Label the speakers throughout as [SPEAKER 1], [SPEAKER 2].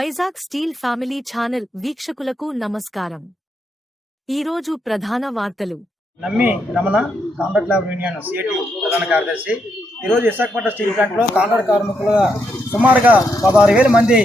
[SPEAKER 1] Vizag steel family channel వీక్షకులకు నమస్కారం. ఈరోజు ప్రధాన వార్తలు.
[SPEAKER 2] Nammi Ramana contract labour union CIT ప్రధాన కార్యదర్శి. ఈరోజు విశాఖపట్నం స్టీల్ ప్లాంట్లో కాంట్రాక్ట్ కార్మికులుగా సుమారుగా పదహారు వేల మంది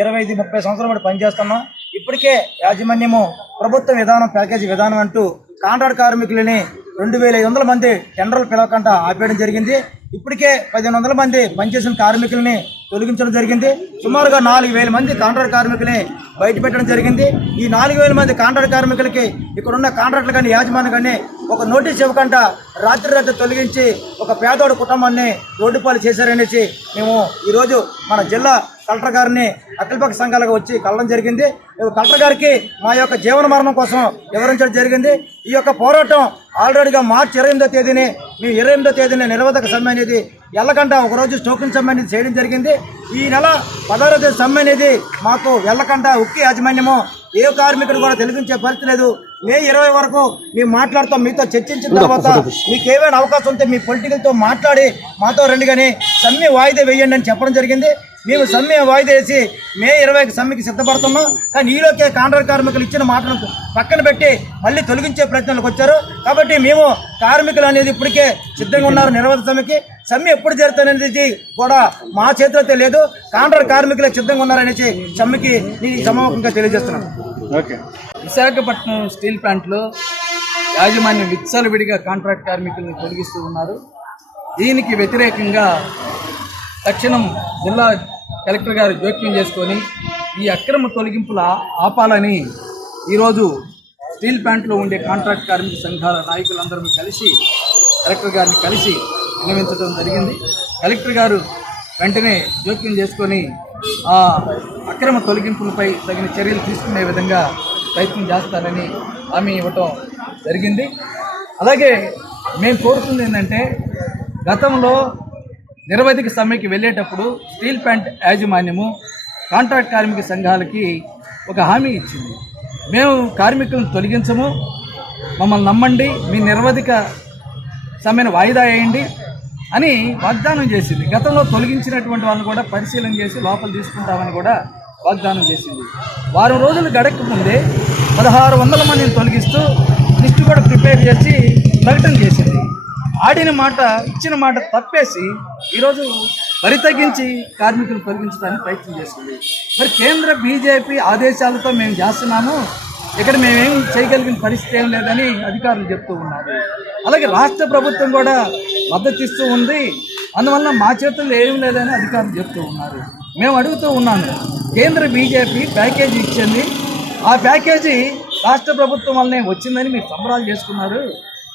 [SPEAKER 2] ఇరవై ఐదు ముప్పై సంవత్సరాల పాటు పనిచేస్తున్నాం. ఇప్పటికే యాజమాన్యము ప్రభుత్వ విధానం ప్యాకేజీ విధానం అంటూ కాంట్రాక్ట్ కార్మికులని రెండు వేల ఐదు వందల మంది టెండర్లు పిలవకుండా ఆపేయడం జరిగింది. ఇప్పటికే పదిహేను వందల మంది పనిచేసిన కార్మికుల్ని తొలగించడం జరిగింది. సుమారుగా నాలుగు వేల మంది కాంట్రాక్ట్ కార్మికుల్ని బయట పెట్టడం జరిగింది. ఈ నాలుగు వేల మంది కాంట్రాక్ట్ కార్మికులకి ఇక్కడున్న కాంట్రాక్టులు కానీ యాజమాన్యం కానీ ఒక నోటీస్ ఇవ్వకుండా రాత్రి రాత్రి తొలగించి ఒక పేదోడు కుటుంబాన్ని రోడ్డు పాలు చేశారనేసి మేము ఈరోజు మన జిల్లా కలెక్టర్ గారిని అఖిలపక్ష సంఘాలకు వచ్చి కలడం జరిగింది. కలెక్టర్ గారికి మా యొక్క జీవన మరణం కోసం వివరించడం జరిగింది. ఈ యొక్క పోరాటం ఆల్రెడీగా మార్చి ఇరవై తేదీని మేము ఇరవై తేదీని నిరవధక సమ్మె అనేది వెళ్ళకుండా ఒకరోజు టోకెన్ సమ్మె అనేది చేయడం జరిగింది. ఈ నెల పదహారో తేదీ సమ్మె అనేది మాకు వెళ్ళకుండా ఉక్కి యాజమాన్యము ఏ కార్మికుడు కూడా తెలిపించే పరిస్థితి లేదు. మే ఇరవై వరకు మేము మాట్లాడుతాం మీతో చర్చించిన తర్వాత మీకు ఏమైనా అవకాశం ఉంటే మీ పొలిటికల్తో మాట్లాడి మాతో రండి కానీ సమ్మె వాయిదా వేయండి అని చెప్పడం జరిగింది. మేము సమ్మె వాయిదా వేసి మే ఇరవైకి సమ్మెకి సిద్ధపడుతున్నాం. కానీ ఈలోకే కాంట్రాక్ట్ కార్మికులు ఇచ్చిన మాటలను పక్కన పెట్టి మళ్ళీ తొలగించే ప్రయత్నాలకు వచ్చారు. కాబట్టి మేము కార్మికులు అనేది ఇప్పటికే సిద్ధంగా ఉన్నారు నిరవధ సమ్మెకి. సమ్మె ఎప్పుడు జరుగుతుందనేది కూడా మా చేతిలో అయితే లేదు. కాంట్రాక్ట్ కార్మికులు సిద్ధంగా ఉన్నారనేసి సమ్మెకి ఈ సమూహంగా తెలియజేస్తున్నాను.
[SPEAKER 3] ఓకే. విశాఖపట్నం స్టీల్ ప్లాంట్లో యాజమాన్యం విచ్చలవిడిగా కాంట్రాక్ట్ కార్మికుల్ని తొలగిస్తూ ఉన్నారు. దీనికి వ్యతిరేకంగా తక్షణం జిల్లా కలెక్టర్ గారు జోక్యం చేసుకొని ఈ అక్రమ తొలగింపుల ఆపాలని ఈరోజు స్టీల్ ప్లాంట్లో ఉండే కాంట్రాక్ట్ కార్మిక సంఘాల నాయకులందరూ కలిసి కలెక్టర్ గారిని కలిసి విన్నవించడం జరిగింది. కలెక్టర్ గారు వెంటనే జోక్యం చేసుకొని ఆ అక్రమ తొలగింపులపై తగిన చర్యలు తీసుకునే విధంగా ప్రయత్నం చేస్తారని హామీ ఇవ్వటం జరిగింది. అలాగే మేము కోరుతుంది ఏంటంటే గతంలో నిరవధిక సమ్మెకి వెళ్ళేటప్పుడు స్టీల్ ప్లాంట్ యాజమాన్యము కాంట్రాక్ట్ కార్మిక సంఘాలకి ఒక హామీ ఇచ్చింది. మేము కార్మికులను తొలగించము మమ్మల్ని నమ్మండి మీ నిరవధిక సమ్మెను వాయిదా వేయండి అని వాగ్దానం చేసింది. గతంలో తొలగించినటువంటి వాళ్ళని కూడా పరిశీలన చేసి లోపల తీసుకుంటామని కూడా వాగ్దానం చేసింది. వారం రోజులు గడక ముందే పదహారు వందల మందిని తొలగిస్తూ లిస్టు కూడా ప్రిపేర్ చేసి ప్రకటన చేసింది. ఆడిన మాట ఇచ్చిన మాట తప్పేసి ఈరోజు పరితగించి తగ్గించి కార్మికులు తొలగించడానికి ప్రయత్నం చేస్తుంది. మరి కేంద్ర బీజేపీ ఆదేశాలతో మేము చేస్తున్నాము. ఇక్కడ మేమేం చేయగలిగిన పరిస్థితి ఏం లేదని అధికారులు చెప్తూ ఉన్నారు. అలాగే రాష్ట్ర ప్రభుత్వం కూడా మద్దతు ఇస్తూ ఉంది. అందువల్ల మా చేతుల్లో ఏం లేదని అధికారులు చెప్తూ ఉన్నారు. మేము అడుగుతూ ఉన్నాము కేంద్ర బీజేపీ ప్యాకేజీ ఇచ్చింది. ఆ ప్యాకేజీ రాష్ట్ర ప్రభుత్వం వల్లనే వచ్చిందని మీరు సంబరాలు చేసుకున్నారు.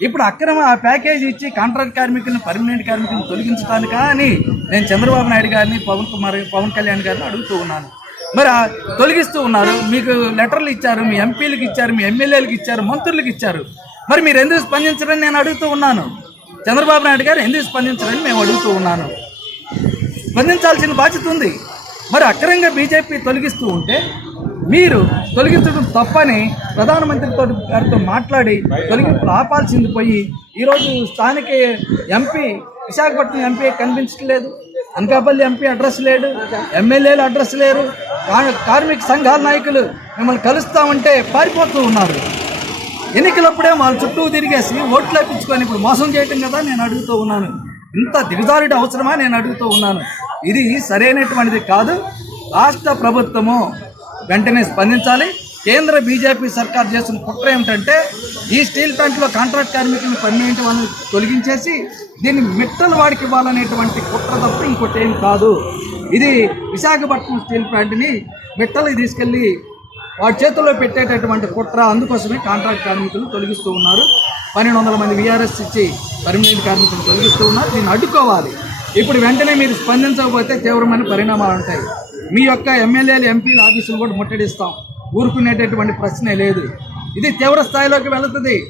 [SPEAKER 3] ఇప్పుడు అక్రమ ఆ ప్యాకేజీ ఇచ్చి కాంట్రాక్ట్ కార్మికులను పర్మనెంట్ కార్మికులను తొలగించడానికా అని నేను చంద్రబాబు నాయుడు గారిని పవన్ కుమార్ పవన్ కళ్యాణ్ గారిని అడుగుతూ ఉన్నాను. మరి తొలగిస్తూ ఉన్నారు. మీకు లెటర్లు ఇచ్చారు మీ ఎంపీలకు ఇచ్చారు మీ ఎమ్మెల్యేలకు ఇచ్చారు మంత్రులకు ఇచ్చారు. మరి మీరు ఎందుకు స్పందించరని నేను అడుగుతూ ఉన్నాను. చంద్రబాబు నాయుడు గారు ఎందుకు స్పందించరని మేము అడుగుతూ ఉన్నాను. స్పందించాల్సిన బాధ్యత ఉంది. మరి అక్రమంగా బీజేపీ తొలగిస్తూ ఉంటే మీరు తొలగించడం తప్పని ప్రధానమంత్రితో గారితో మాట్లాడి తొలగింపులు ఆపాల్సింది పోయి ఈరోజు స్థానిక ఎంపీ విశాఖపట్నం ఎంపీ కనిపించట్లేదు. అనకాపల్లి ఎంపీ అడ్రస్ లేడు ఎమ్మెల్యేలు అడ్రస్ లేరు. కార్మిక సంఘాల నాయకులు మిమ్మల్ని కలుస్తామంటే పారిపోతూ ఉన్నారు. ఎన్నికలప్పుడే వాళ్ళ చుట్టూ తిరిగేసి ఓట్లు వేయించుకొని ఇప్పుడు మోసం చేయటం కదా నేను అడుగుతూ ఉన్నాను. ఇంత దిగజారుడు అవసరమా నేను అడుగుతూ ఉన్నాను. ఇది సరైనటువంటిది కాదు. రాష్ట్ర ప్రభుత్వము వెంటనే స్పందించాలి. కేంద్ర బీజేపీ సర్కార్ చేసిన కుట్ర ఏమిటంటే ఈ స్టీల్ ప్లాంట్లో కాంట్రాక్ట్ కార్మికులను పర్మనెంట్ వాళ్ళని తొలగించేసి దీన్ని మిట్టలు వాడికి ఇవ్వాలనేటువంటి కుట్ర తప్ప ఇంకోటి ఏం కాదు. ఇది విశాఖపట్నం స్టీల్ ప్లాంట్ని మిట్టలు తీసుకెళ్ళి వాడి చేతుల్లో పెట్టేటటువంటి కుట్ర అందుకోసమే కాంట్రాక్ట్ కార్మికులు తొలగిస్తూ ఉన్నారు. పన్నెండు వందల మంది విఆర్ఎస్ ఇచ్చి పర్మనెంట్ కార్మికులు తొలగిస్తూ ఉన్నారు. దీన్ని అడ్డుకోవాలి. ఇప్పుడు వెంటనే మీరు స్పందించకపోతే తీవ్రమైన పరిణామాలు ఉంటాయి. మీ యొక్క ఎమ్మెల్యేలు ఎంపీల ఆఫీసులు కూడా ముట్టడిస్తాం. ఊరుకునేటటువంటి ప్రశ్నే లేదు. ఇది తీవ్ర స్థాయిలోకి వెళుతుంది.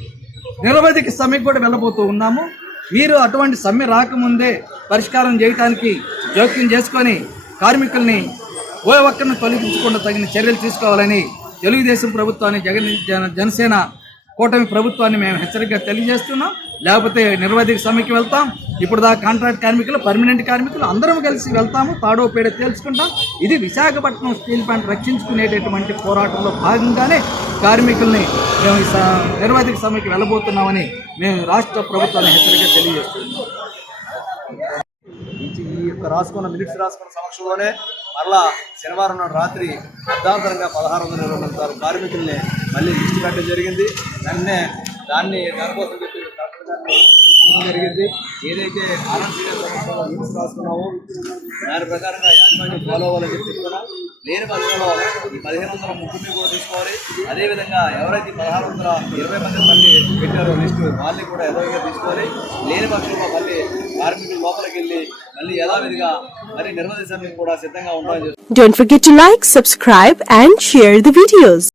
[SPEAKER 3] నిరవధిక సమ్మెకు కూడా వెళ్ళబోతూ ఉన్నాము. మీరు అటువంటి సమ్మె రాకముందే పరిష్కారం చేయడానికి జోక్యం చేసుకొని కార్మికుల్ని ఓ ఒక్కరిని తొలగించకుండా తగిన చర్యలు తీసుకోవాలని తెలుగుదేశం ప్రభుత్వాన్ని జగన్ జన- జనసేన కూటమి ప్రభుత్వాన్ని మేము హెచ్చరికగా తెలియజేస్తున్నాం. లేకపోతే నిర్వాధిక సమ్మెకి వెళ్తాం. ఇప్పుడు దా కాంట్రాక్ట్ కార్మికులు పర్మనెంట్ కార్మికులు అందరం కలిసి వెళ్తాము. తాడో పేడ తేల్చుకుంటాం. ఇది విశాఖపట్నం స్టీల్ ప్లాంట్ రక్షించుకునేటటువంటి పోరాటంలో భాగంగానే కార్మికుల్ని మేము ఈ నిర్వాధిక సమ్మెకి వెళ్ళబోతున్నామని మేము రాష్ట్ర ప్రభుత్వాన్ని హెచ్చరిక తెలియజేస్తున్నాం.
[SPEAKER 4] ఈ యొక్క రాసుకున్న మినిట్స్ రాసుకున్న సమక్షంలోనే మరలా శనివారం నాడు రాత్రి అర్ధాంతరంగా పదహారు వందల ఇరవై మంది కార్మికుల్ని మళ్ళీ లిస్టు పెట్టడం జరిగింది. దాన్నే దాన్ని దానికోసం చెప్పి జరిగింది. ఏదైతే ఆనంద్ శ్రీనివాస రాసుకున్నామో. దాని ప్రకారంగా యాజమాన్యం ఫాలో అవ్వాలని చెప్పి కూడా లేని పక్షంలో ఈ పదిహేను వందల ముగ్గురిని కూడా తీసుకోవాలి. అదేవిధంగా ఎవరైతే పదహారు వందల ఇరవై మంది మళ్ళీ పెట్టారో లిస్టు వాళ్ళని కూడా యథావిధిగా తీసుకోవాలి. లేని పక్షంలో మళ్ళీ కార్మికులు లోపలికి వెళ్ళి మళ్ళీ యథావిధిగా మరి నిర్వహించడానికి కూడా సిద్ధంగా ఉండాలని
[SPEAKER 5] Don't forget to like, subscribe and share the videos.